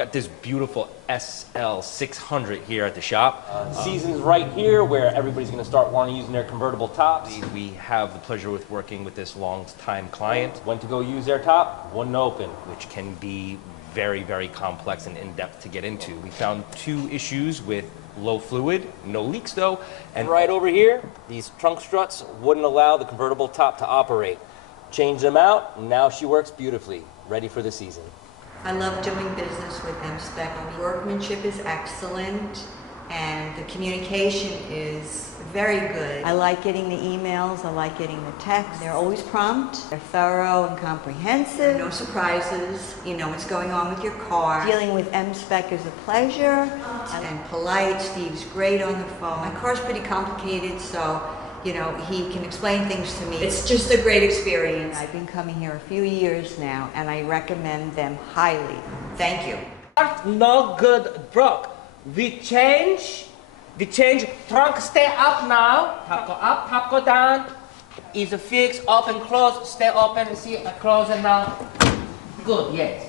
got this beautiful SL600 here at the shop. Season's right here where everybody's going to start wanting using their convertible tops. We have the pleasure with working with this long-time client. Went to go use their top, wouldn't open. Which can be very, very complex and in-depth to get into. We found 2 issues with low fluid, no leaks though. And right over here, these trunk struts wouldn't allow the convertible top to operate. Changed them out, and now she works beautifully, ready for the season. I love doing business with M-Spec. The workmanship is excellent, and the communication is very good. I like getting the emails, I like getting the texts. They're always prompt, they're thorough and comprehensive. No surprises, you know what's going on with your car. Dealing with M-Spec is a pleasure, and polite. Steve's great on the phone. My car's pretty complicated, so you know, he can explain things to me. It's just a great experience. I've been coming here a few years now, and I recommend them highly. Thank you. No good broke. We change trunk stay up now, top go up, top go down. Is fixed, open, close, stay open, see, close and now. Good, yes.